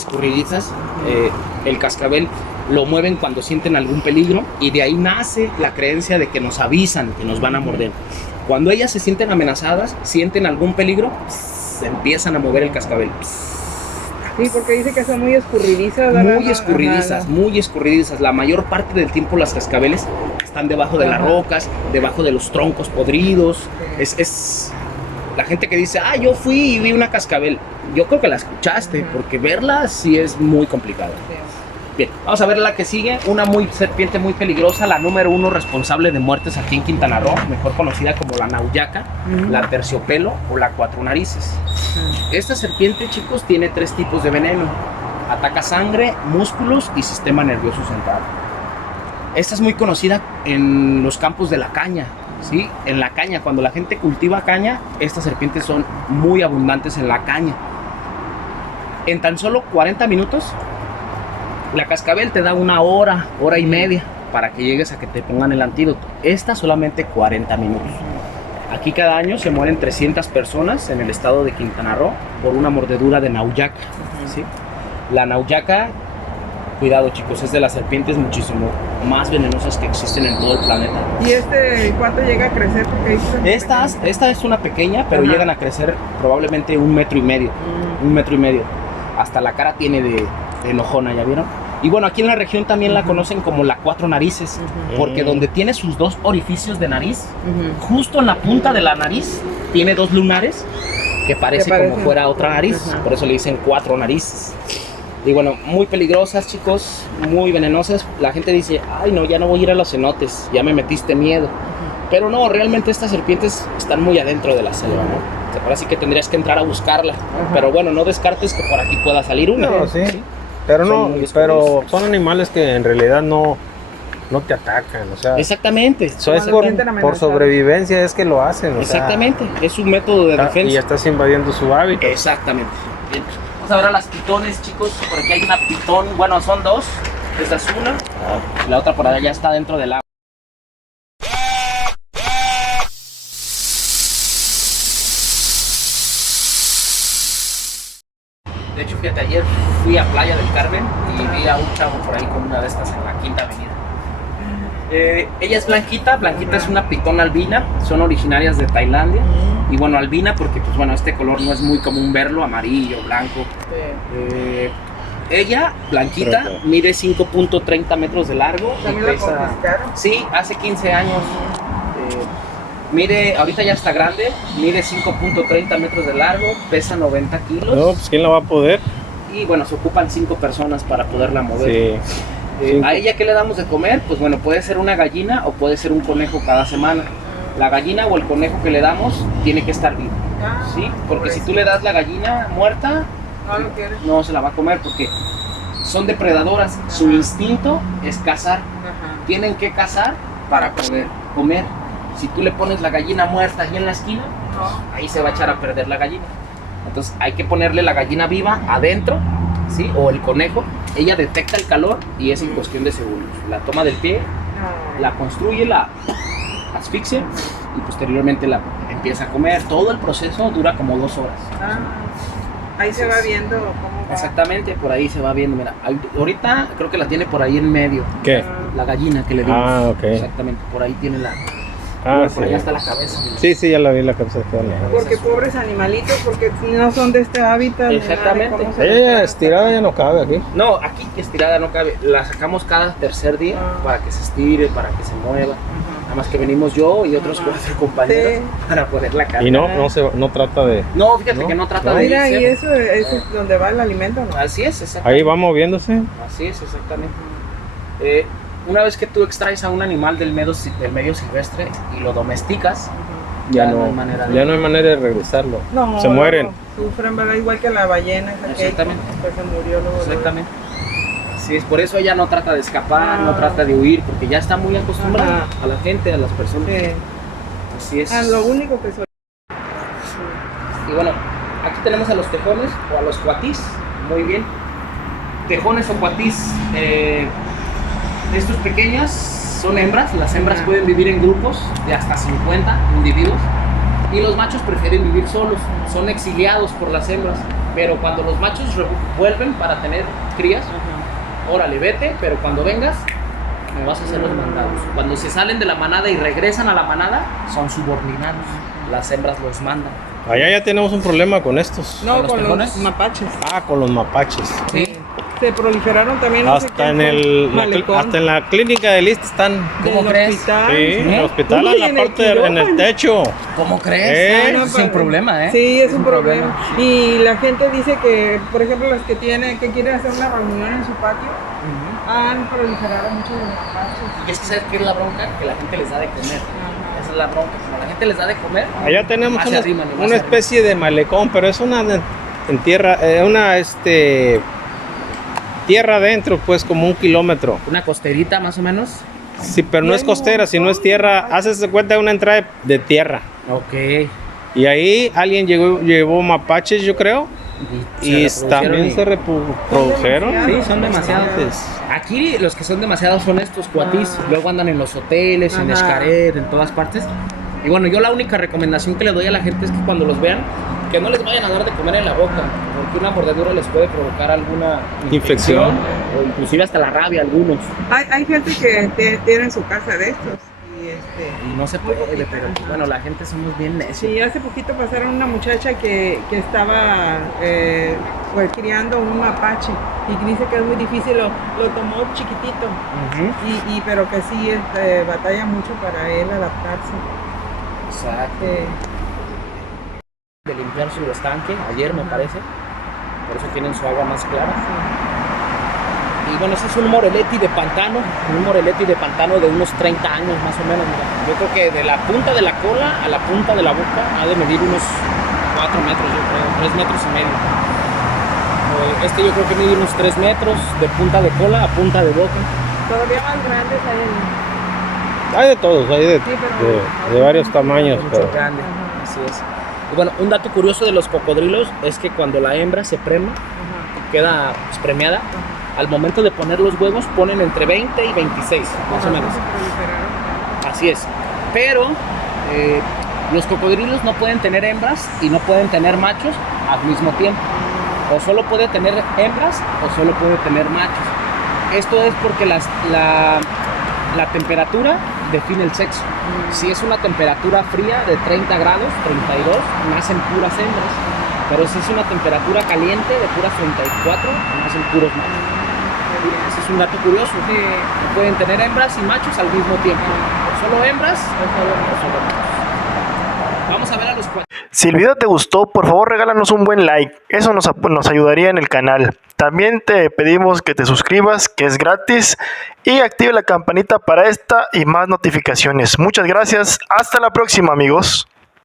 escurridizas. El cascabel lo mueven cuando sienten algún peligro y de ahí nace la creencia de que nos avisan que nos van a morder. Cuando ellas se sienten amenazadas, sienten algún peligro, se empiezan a mover el cascabel. Sí, porque dice que son muy escurridizas, ¿verdad? Muy escurridizas. La mayor parte del tiempo las cascabeles están debajo de las rocas, debajo de los troncos podridos. Es la gente que dice, yo fui y vi una cascabel. Yo creo que la escuchaste, porque verla sí es muy complicado. Bien, vamos a ver la que sigue, una serpiente muy peligrosa, la número 1 responsable de muertes aquí en Quintana Roo, mejor conocida como la nauyaca, la terciopelo o la cuatro narices. Esta serpiente, chicos, tiene 3 tipos de veneno: ataca sangre, músculos y sistema nervioso central. Esta es muy conocida en los campos de la caña, ¿sí? En la caña, cuando la gente cultiva caña, estas serpientes son muy abundantes en la caña. En tan solo 40 minutos, la cascabel te da una hora y media para que llegues a que te pongan el antídoto. Esta solamente 40 minutos. Aquí cada año se mueren 300 personas en el estado de Quintana Roo por una mordedura de nauyaca, ¿sí? La nauyaca, cuidado chicos, es de las serpientes muchísimo más venenosas que existen en todo el planeta. ¿Y cuánto llega a crecer? Porque esta es una pequeña, pero llegan a crecer probablemente 1,5 metros. 1,5 metros. Hasta la cara tiene de enojona, ¿ya vieron? Y bueno, aquí en la región también la conocen como la cuatro narices, porque donde tiene sus 2 orificios de nariz, justo en la punta de la nariz, tiene 2 lunares que parece como fuera otra nariz, por eso le dicen 4 narices. Y bueno, muy peligrosas, chicos, muy venenosas. La gente dice, ay no, ya no voy a ir a los cenotes, ya me metiste miedo. Pero no, realmente estas serpientes están muy adentro de la selva, ¿no? Ahora sí que tendrías que entrar a buscarla. Pero bueno, no descartes que por aquí pueda salir una. No, sí. ¿Sí? Pero son animales que en realidad no te atacan, o sea. Exactamente. Eso es por sobrevivencia es que lo hacen. Exactamente, es un método de defensa. Y ya estás invadiendo su hábitat. Exactamente. Bien. Vamos a ver a las pitones, chicos. Por aquí hay una pitón, bueno, son 2. Esta es una, la otra por allá ya está dentro del agua. De hecho, fíjate, ayer fui a Playa del Carmen y vi a un chavo por ahí con una de estas en la Quinta Avenida. Ella es blanquita es una pitón albina, son originarias de Tailandia. Y bueno, albina porque pues bueno, este color no es muy común verlo, amarillo, blanco. Ella, blanquita, mide 5.30 metros de largo. ¿También la conquistaron? Sí, hace 15 años. Mide, ahorita ya está grande, mide 5.30 metros de largo, pesa 90 kilos. No, pues ¿quién la va a poder? Y bueno, se ocupan 5 personas para poderla mover. Sí. ¿A ella qué le damos de comer? Pues bueno, puede ser una gallina o puede ser un conejo cada semana. La gallina o el conejo que le damos tiene que estar vivo, ¿sí? Porque si tú le das la gallina muerta, no se la va a comer porque son depredadoras. Su instinto es cazar. Tienen que cazar para poder comer. Si tú le pones la gallina muerta ahí en la esquina, ahí se va a echar a perder la gallina. Entonces hay que ponerle la gallina viva adentro, ¿sí? O el conejo. Ella detecta el calor y es en cuestión de segundos. La toma del pie, la construye, la asfixia y posteriormente la empieza a comer. Todo el proceso dura como 2 horas. Ahí se va viendo cómo va. Exactamente, por ahí se va viendo. Mira, ahorita creo que la tiene por ahí en medio. ¿Qué? La gallina que le dimos. Ok. Exactamente, por ahí tiene la... por allá está la cabeza. Sí, ya la vi, la cabeza. Porque pobres animalitos, porque no son de este hábitat. Exactamente. Ella estirada ya no cabe aquí. No, aquí estirada no cabe. La sacamos cada tercer día para que se estire, para que se mueva. Nada más que venimos yo y otros 4 compañeros para ponerla acá. Y no trata de... No, fíjate que no trata de Mira, irse. y eso es donde va el alimento, ¿no? Así es, exactamente. Ahí va moviéndose. Así es, exactamente. Una vez que tú extraes a un animal del medio silvestre y lo domesticas, ya no hay manera de regresarlo. No, se mueren. Sufren, ¿verdad? Igual que la ballena. Exactamente. Que se murió luego. Exactamente. Sí, es por eso ella no trata de escapar, no trata de huir, porque ya está muy acostumbrada a la gente, a las personas. Sí. Así es. Lo único que soy. Y bueno, aquí tenemos a los tejones o a los cuatís. Muy bien. Tejones o cuatís. Estos pequeñas son hembras. Las hembras pueden vivir en grupos de hasta 50 individuos. Y los machos prefieren vivir solos. Son exiliados por las hembras. Pero cuando los machos vuelven para tener crías, órale, vete, pero cuando vengas me vas a hacer los mandados. Cuando se salen de la manada y regresan a la manada, son subordinados. Las hembras los mandan. Allá ya tenemos un problema con estos. No, ¿Con los con tejones? los mapaches. Ah, con los mapaches. Sí. Se proliferaron también. no sé Hasta qué en, fue, malecón hasta en la clínica de List están. ¿Cómo del crees? hospital. Sí, en el hospital, Uy, en la en el parte, en el quirófano. techo. ¿Cómo crees? no, Es un pero- problema, ¿eh? Sí, es un problema. Y la gente dice que, por ejemplo, los que quieren hacer una reunión en su patio, han proliferado mucho los mapaches. Y es que ¿sabes qué es la bronca? Que la gente les da de comer. Esa es la bronca. Como la gente les da de comer, Allá tenemos más se arriman y más una se arriman. especie de malecón, pero es una en tierra, tierra adentro, pues como 1 kilómetro. Una costerita más o menos. Sí, pero Y no hay es costera, un sino es montón tierra. de Haces de cuenta de una entrada de tierra. Ok. Y ahí alguien llevó mapaches, yo creo. Y también se reprodujeron. Sí, son demasiados. Aquí los que son demasiados son estos cuatis. Luego andan en los hoteles, en Ajá. Xcaret, en todas partes. Y bueno, yo la única recomendación que le doy a la gente es que cuando los vean, que no les vayan a dar de comer en la boca, porque una mordedura les puede provocar alguna Infección. o inclusive hasta la rabia a algunos. Hay gente que tiene en su casa de estos. Y no se puede, pero bueno, la gente somos bien necios. Sí, hace poquito pasaron una muchacha que estaba pues, criando un mapache y dice que es muy difícil, lo tomó chiquitito, Ujú. pero que sí batalla mucho para él adaptarse. Exacto. De limpiar su estanque, ayer me parece, por eso tienen su agua más clara. Y bueno, ese es un Moreletti de pantano, de unos 30 años más o menos. Mira. Yo creo que de la punta de la cola a la punta de la boca ha de medir unos 4 metros, yo creo, 3 metros y medio. Este yo creo que mide unos 3 metros de punta de cola a punta de boca. Todavía más grandes hay Hay de todos, hay de varios tamaños. Mucho Pero grande, así es. Y bueno, un dato curioso de los cocodrilos es que cuando la hembra se prema, queda pues, premiada, al momento de poner los huevos ponen entre 20 y 26, más o menos. Así es. Pero los cocodrilos no pueden tener hembras y no pueden tener machos al mismo tiempo. O solo puede tener hembras o solo puede tener machos. Esto es porque la temperatura define el sexo. Si es una temperatura fría de 30 grados, 32, nacen puras hembras. Pero si es una temperatura caliente de puras 34, nacen puros machos. Ese es un dato curioso. No pueden tener hembras y machos al mismo tiempo. O solo hembras o solo machos. Vamos a ver a los cuatro. Si el video te gustó, por favor regálanos un buen like, eso nos ayudaría en el canal. También te pedimos que te suscribas, que es gratis, y active la campanita para esta y más notificaciones. Muchas gracias, hasta la próxima amigos.